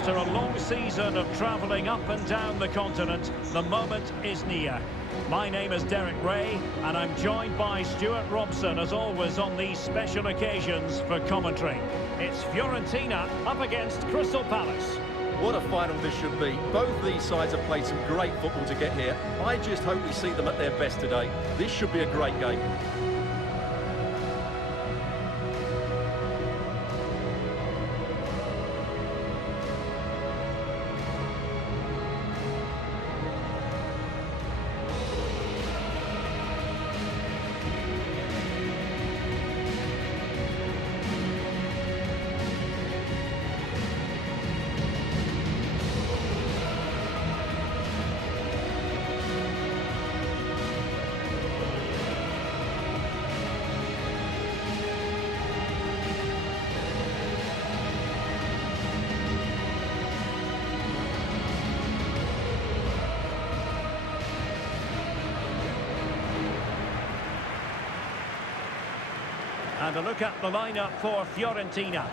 After a long season of travelling up and down the continent, the moment is near. My name is Derek Ray, and I'm joined by Stuart Robson, as always, on these special occasions for commentary. It's Fiorentina up against Crystal Palace. What a final this should be. Both these sides have played some great football to get here. I just hope we see them at their best today. This should be a great game. And a look at the lineup for Fiorentina.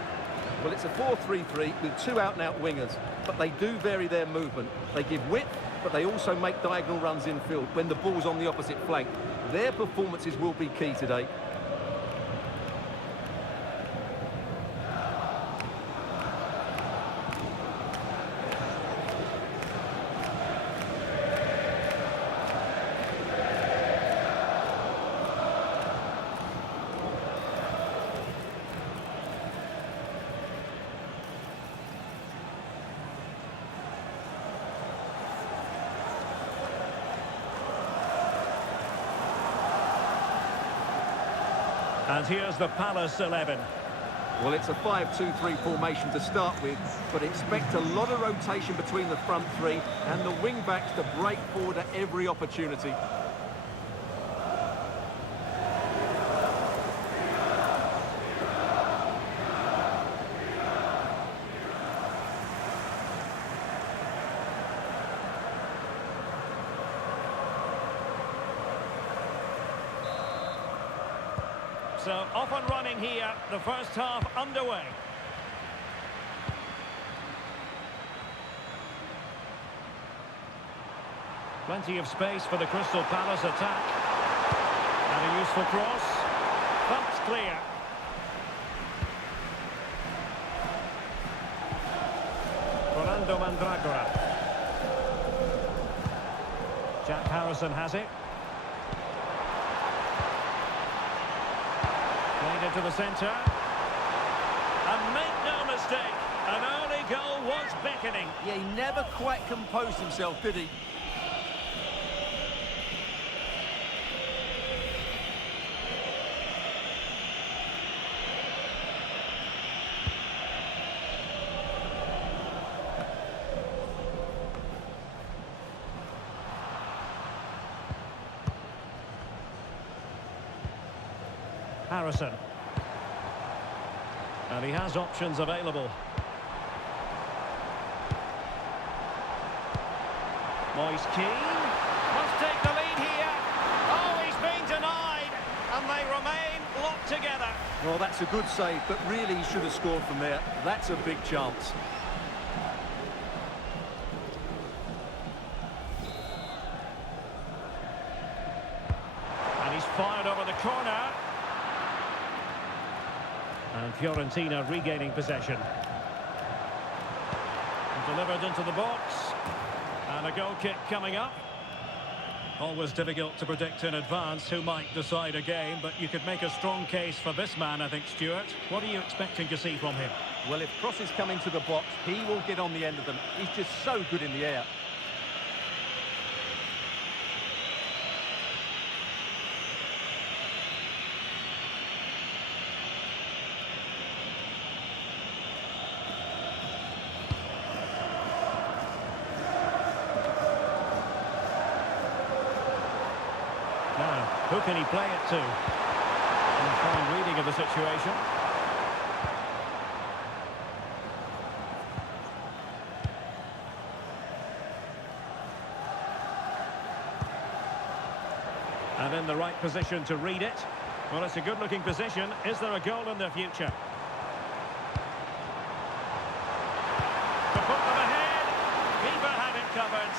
Well, it's a 4-3-3 with two out-and-out wingers, but they do vary their movement. They give width, but they also make diagonal runs infield when the ball's on the opposite flank. Their performances will be key today. And here's the Palace 11. Well, it's a 5-2-3 formation to start with, but expect a lot of rotation between the front three and the wing-backs to break forward at every opportunity. So off and running here, the first half underway. Plenty of space for the Crystal Palace attack. And a useful cross. Bumped clear. Fernando Mandragora. Jack Harrison has it. Into the centre, and make no mistake, an early goal was beckoning. Yeah, he never quite composed himself, did he? Harrison. And he has options available. Moise Keane must take the lead here. Oh, he's been denied, and they remain locked together. Well, that's a good save, but really he should have scored from there. That's a big chance. And he's fired over the corner. And Fiorentina regaining possession. And delivered into the box. And a goal kick coming up. Always difficult to predict in advance who might decide a game, but you could make a strong case for this man, I think, Stuart. What are you expecting to see from him? Well, if crosses come into the box, he will get on the end of them. He's just so good in the air. Now, who can he play it to? And a fine reading of the situation. And in the right position to read it. Well, it's a good-looking position. Is there a goal in the future? to put them ahead. Keeper had it covered.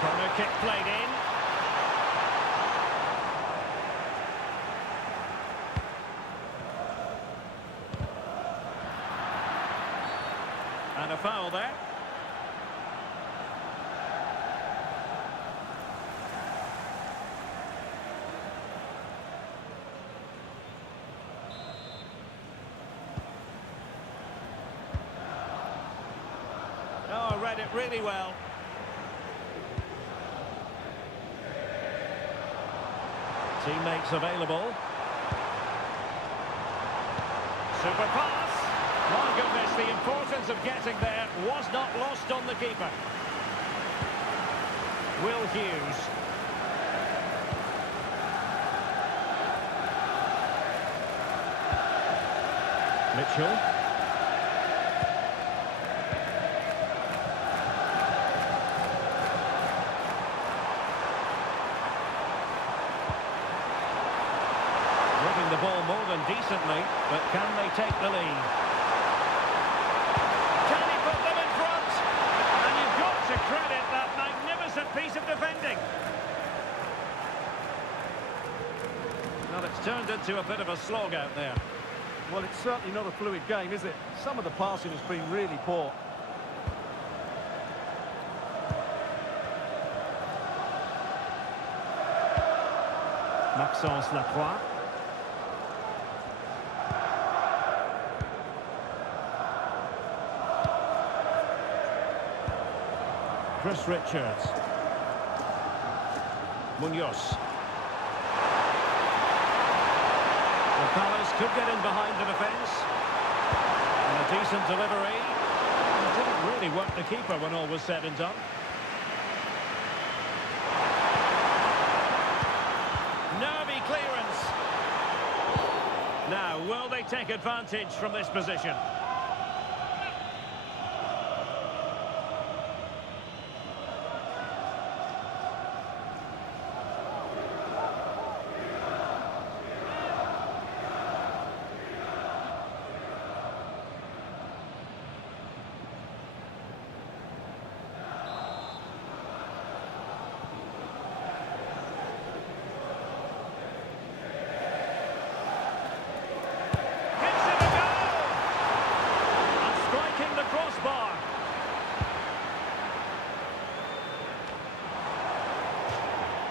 Corner kick played in. And a foul there. Oh, read it really well. Teammates available. Super pass. My goodness, the importance of getting there was not lost on the keeper. Will Hughes. Mitchell. Moving the ball more than decently, but can they take the lead? Can he put them in front? And you've got to credit that magnificent piece of defending. Well, it's turned into a bit of a slog out there. Well, it's certainly not a fluid game, is it? Some of the passing has been really poor. Maxence Lacroix. Chris Richards. Munoz. The Palace could get in behind the defence. And a decent delivery. It didn't really work the keeper when all was said and done. Nervy clearance. Now, will they take advantage from this position?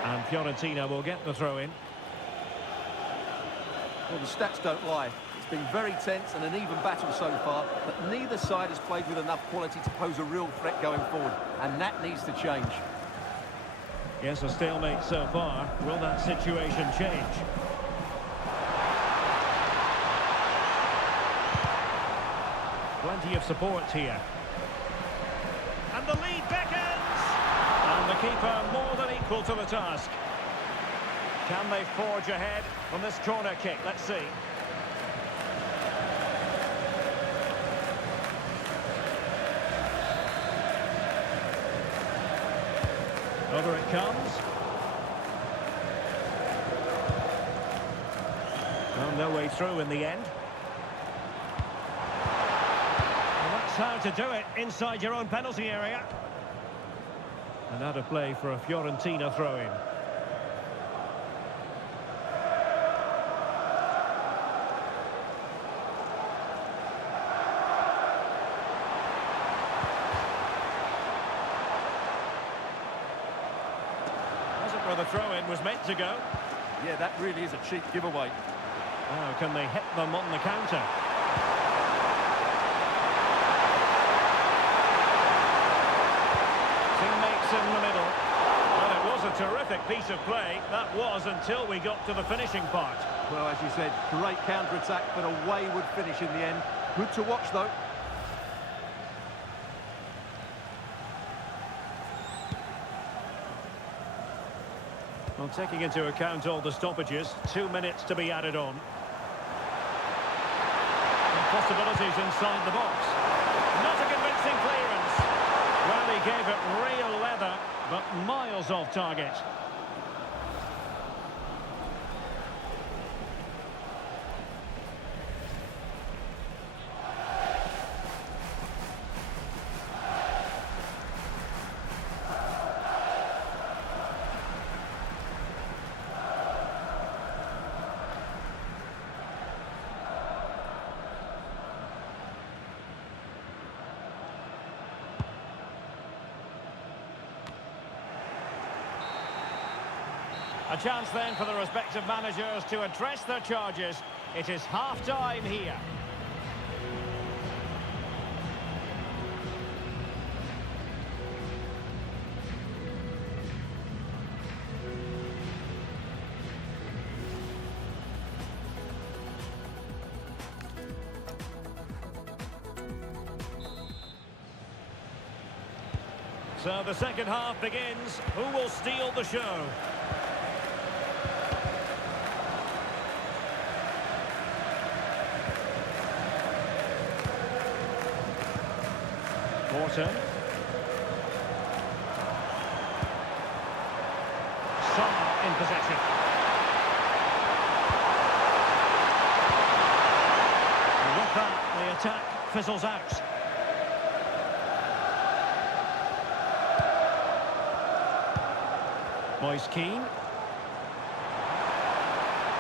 And Fiorentina will get the throw in. Well, the stats don't lie. It's been very tense and an even battle so far, but neither side has played with enough quality to pose a real threat going forward, and that needs to change. Yes, a stalemate so far. Will that situation change? Plenty of support here. And the lead beckons! And the keeper more than equal to the task. Can they forge ahead from this corner kick? Let's see. Over it comes. Well, no way through in the end. Well, that's how to do it inside your own penalty area. And out of play for a Fiorentina throw-in. Wasn't where the throw-in was meant to go. Yeah, that really is a cheap giveaway. Oh, can they hit them on the counter? Teammates in the middle. Well, it was a terrific piece of play. That was until we got to the finishing part. Well, as you said, great counter-attack, but a wayward finish in the end. Good to watch, though. Well, taking into account all the stoppages, 2 minutes to be added on. And possibilities inside the box. Not a convincing clearance. Well, he gave gave it real leather, but miles off target. A chance then for the respective managers to address their charges. It is half-time here. So the second half begins. Who will steal the show? Morton. Son in possession. And with that, the attack fizzles out. Moise Keane.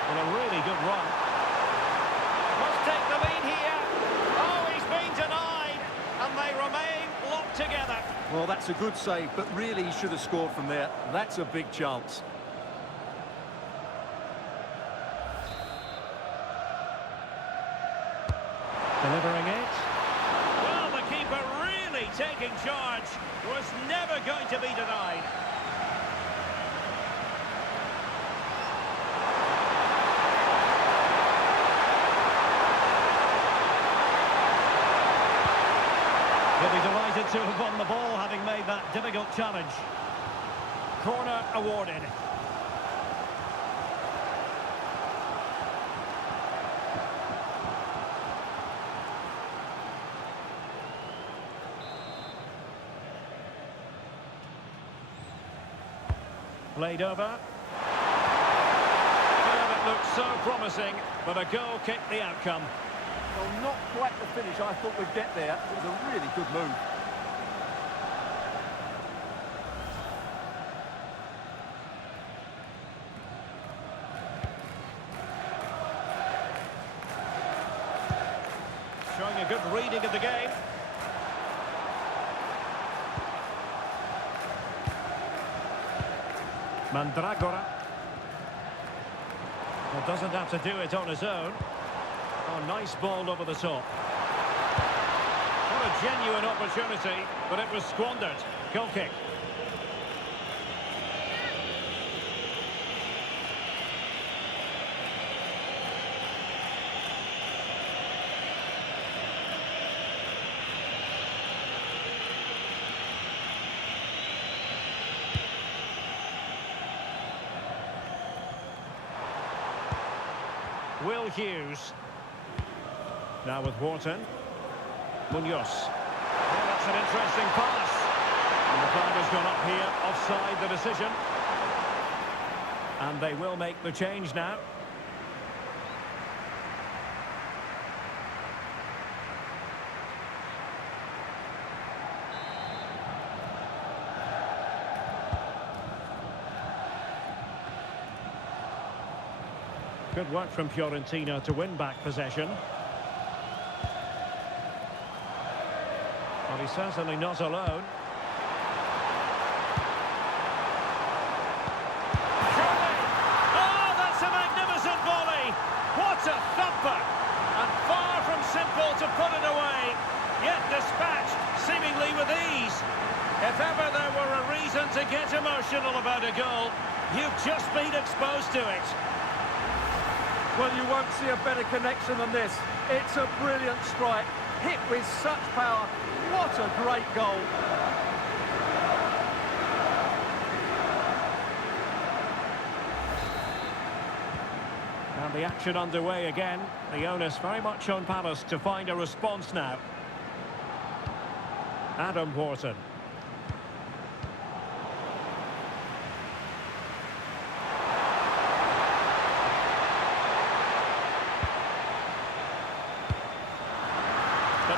And a really good run. Must take the lead here. Oh, he's been denied. And they remain locked together. Well, that's a good save, but really he should have scored from there. That's a big chance. Delivering it. Well, the keeper really taking charge. Was never going to be denied. He'll be delighted to have won the ball, having made that difficult challenge. Corner awarded. Played over. Well, it looked so promising, but a goal kicked the outcome. Well, not quite the finish I thought we'd get there. It was a really good move. Showing a good reading of the game. Mandragora. Well, doesn't have to do it on his own. Oh, nice ball over the top. What a genuine opportunity, but it was squandered. Goal kick. Will Hughes. Now with Wharton. Munoz. Oh, that's an interesting pass. And the flag has gone up here, offside the decision. And they will make the change now. Good work from Fiorentina to win back possession. Well, he's certainly not alone. Surely! Oh, that's a magnificent volley! What a thumper! And far from simple to put it away, yet dispatched seemingly with ease. If ever there were a reason to get emotional about a goal, you've just been exposed to it. Well, you won't see a better connection than this. It's a brilliant strike, hit with such power. What a great goal. And the action underway again. The onus very much on Palace to find a response now. Adam Wharton.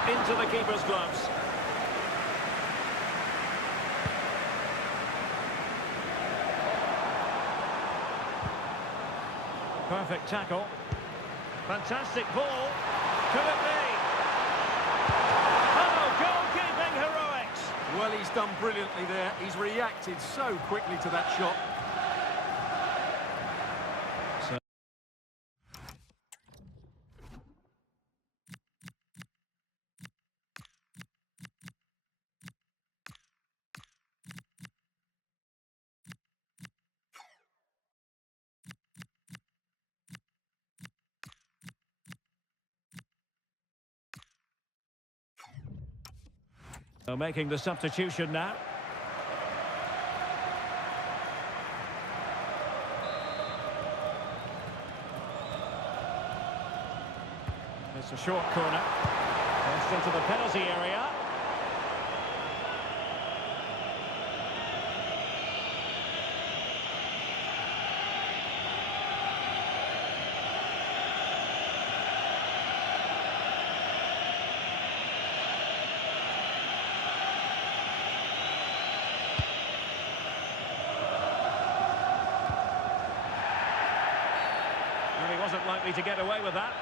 into the keeper's gloves. Perfect tackle. Fantastic ball. Could it be? Oh, goalkeeping heroics. Well, he's done brilliantly there. He's reacted so quickly to that shot. So making the substitution now. It's a short corner. Crossed into the penalty area. He wasn't likely to get away with that.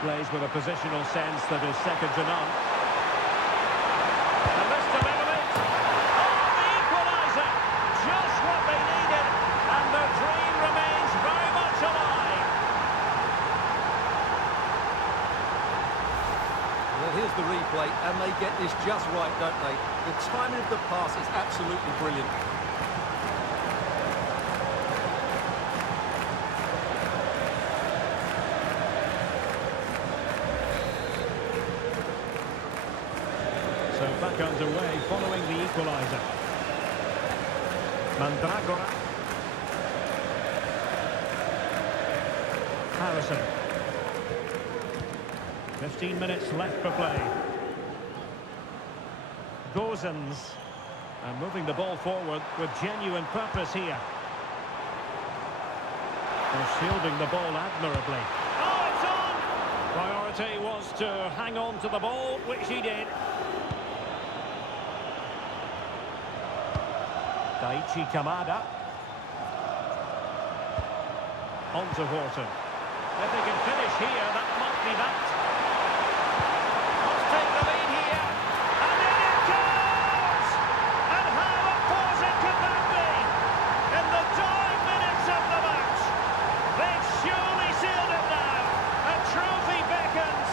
Plays with a positional sense that is second to none. And this delivery. Oh, the equaliser! Just what they needed, and the dream remains very much alive. Well, here's the replay, and they get this just right, don't they? The timing of the pass is absolutely brilliant. So back underway following the equaliser. Mandragora. Harrison. 15 minutes left for play. Gozens. And moving the ball forward with genuine purpose here. They're shielding the ball admirably. Oh, it's on! Priority was to hang on to the ball, which he did. Daichi Kamada. On to Horton. If they can finish here, that might be that. Let's take the lead here. And in it goes! And how important could that be? In the dying minutes of the match. They've surely sealed it now. A trophy beckons.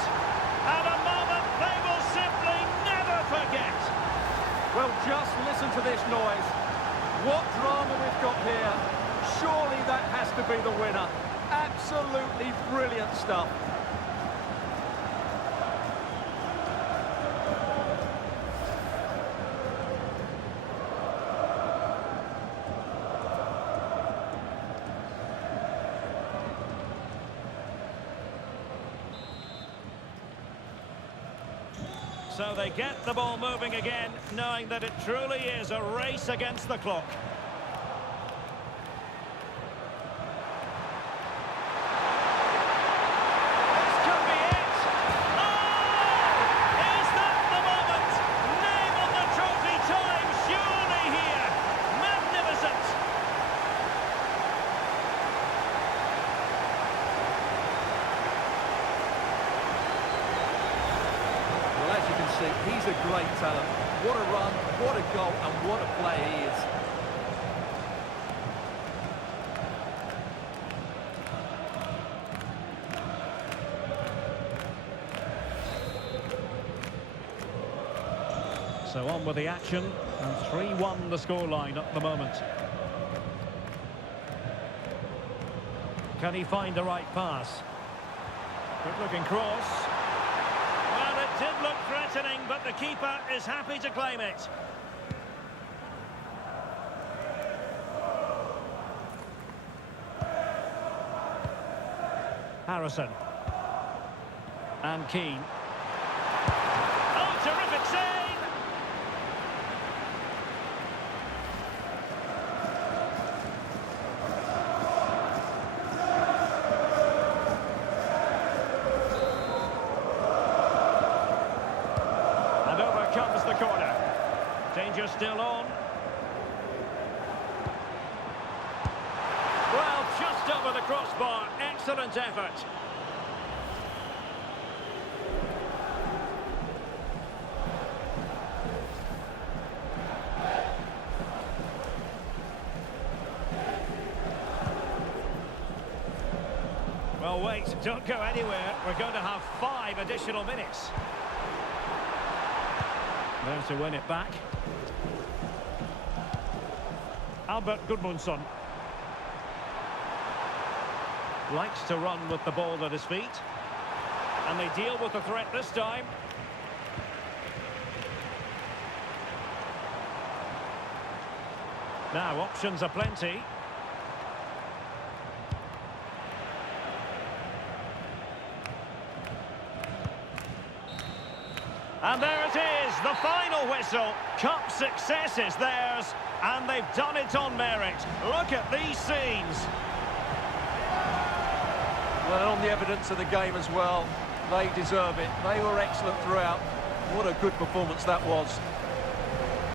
And a moment they will simply never forget. Well, just listen to this noise. What drama we've got here. Surely that has to be the winner. Absolutely brilliant stuff. So they get the ball moving again, knowing that it truly is a race against the clock. This could be it! Oh! Is that the moment? Name on the trophy time, surely here. Magnificent! Well, as you can see, he's a great talent. What a run, what a goal, and what a player he is. So on with the action, and 3-1 the scoreline at the moment. Can he find the right pass? Good-looking cross. Well, it did look threatening, but the keeper is happy to claim it. Harrison. And Keane. Oh, terrific save! And over comes the corner. Danger still on. Well, just over the crossbar. Excellent effort. Well, wait, don't go anywhere. We're going to have 5 additional minutes. There to win it back. Albert Gudmundsson. Likes to run with the ball at his feet. And they deal with the threat this time. Now, options are plenty. And there it is, the final whistle. Cup success is theirs, and they've done it on merit. Look at these scenes. Well, on the evidence of the game as well, they deserve it. They were excellent throughout. What a good performance that was.